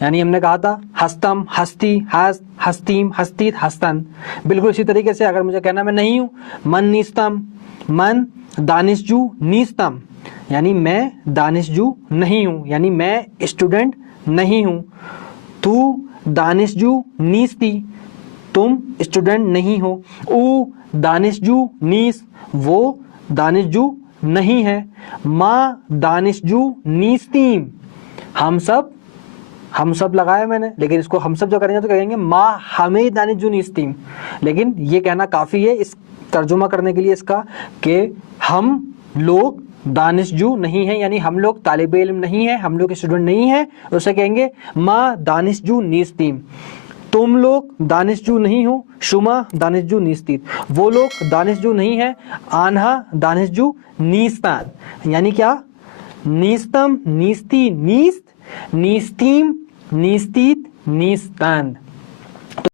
یعنی ہم نے کہا تھا ہستم، ہستی، ہست، ہستیم، ہستیت، ہستن. بالکل اسی طریقے سے اگر مجھے کہنا میں نہیں ہوں، من نیستم، من دانشجو نیستم، یعنی میں دانشجو نہیں ہوں، یعنی میں اسٹوڈنٹ نہیں ہوں. تو دانشجو نیستی، تم اسٹوڈنٹ نہیں ہو. او دانشجو نیس، وہ دانشجو نہیں ہے. ما دانشجو نیستیم، ہم سب لگایا میں نے، لیکن اس کو ہم سب جو کریں گے تو کہیں گے ما ہمیں دانشجو نیستیم. لیکن یہ کہنا کافی ہے اس ترجمہ کرنے کے لیے اس کا کہ ہم لوگ دانشجو نہیں ہیں، یعنی ہم لوگ طالب علم نہیں ہیں، ہم لوگ اسٹوڈنٹ نہیں ہیں. اسے کہیں گے ما دانشجو نیستیم، تم لوگ دانشجو نہیں ہو. شما دانشجو نیستید، وہ لوگ دانشجو نہیں ہیں. آنہا دانشجو نیستان، یعنی کیا؟ نیستم، نیستی، نیست، نیستیم، نیستید، نیستند.